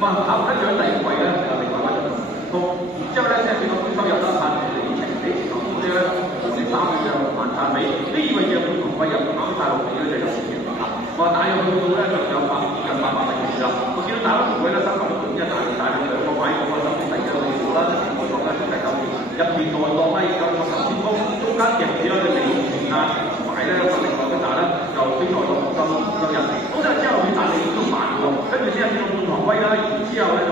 咁啊，考跟住喺第二季咧就另外揾咗同然之後咧即係見到本收入得拍李晴、李前頭嗰啲咧，同你3個嘅萬讚美，呢個嘢本同季入啱晒落嚟咧就有錢嘅嚇。話大約去到咧就有近800名啦。我見到大家同佢咧收入都一大約2個位，咁啊首先第二個利數啦，我講咧第9年入邊內檔咧有個10千公，中間夾住咗嘅李前啊，同埋咧另外嗰扎咧就經內檔收入。咁就之後佢打你都慢喎，跟住之後見到半堂威啦，然之後咧就